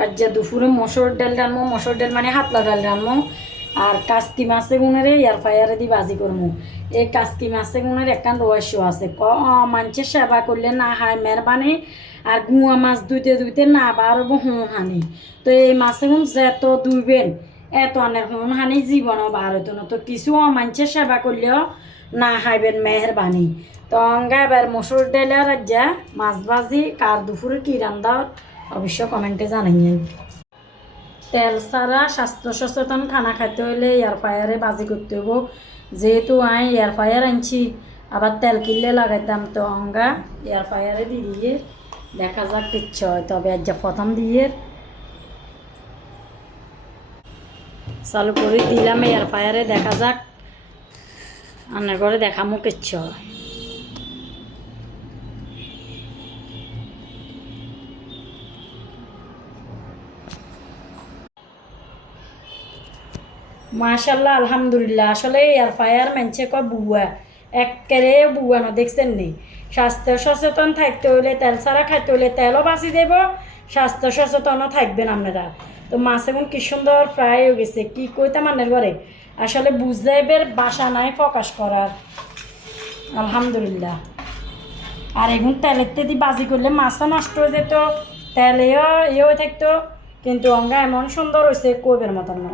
আর যে দুপুরে মসুর ডাল রানবো, মসুর ডাল মানে হাতলা ডাল রানবো। আর কাস্কি মাছে গুণের এয়ার ফায়ারে দি বাজি করবো। এই কাস্কি মাছে গুণের একখান রহস্য আছে, মানুষের সেবা করলে না হায় মেহরবানি। আর গুয়া মাছ ধুইতে ধুইতে না বারব হুন হানি। তো এই মাছে গুণ যেত ধুইবেন এত আনের হুন হানি জীবনও বার হইতো না। তো কিছু মানুষের সেবা করলেও না হাইবেন মেহরবানি। তো অঙ্গা এবার মসুর ডালের রাজ্যা মাছ ভাজি কার দুপুরে কি রান্না অবশ্য কমেন্টে জানাইয়েন। তেল ছাড়া স্বাস্থ্য সচেতন খানা খাইতে হলে এয়ার ফায়ারে বাজি করতে হইব। যেহেতু এয়ার ফায়ার আনছি, আবার তেল কিনলে লাগাইতাম। তো অঙ্গা এয়ার ফায়ারে দিয়ে দেখা যাক কিচ্ছু হয়। তবে আজ প্রথম দিয়ে চালু করে দিলাম এয়ার ফায়ারে, দেখা যাক রান্নার ঘরে দেখামো কিচ্ছু হয়। মাশাল্লাহ আলহামদুলিল্লাহ। আসলে এয়ার ফায়ার মানছে কয় বুয়া, একেবারে বুয়ানো দেখছেন নি। স্বাস্থ্য সচেতন থাকতে হইলে তেল ছাড়া খাইতে হইলে তেলও বাঁচি দেব, স্বাস্থ্য সচেতনও থাকবেন আপনারা। তো মাছ এখন কি সুন্দর ফ্রাই হয়ে গেছে, কি কইতাম আপনার ঘরে আসলে বুঝাইবের বাসা নাই প্রকাশ করার। আলহামদুলিল্লাহ। আর এখন তেলের তেদি বাজি করলে মাছটা নষ্ট হয়ে যেত, তেলেও থাকতো, কিন্তু অঙ্গা এমন সুন্দর হয়েছে কইবের মতন না।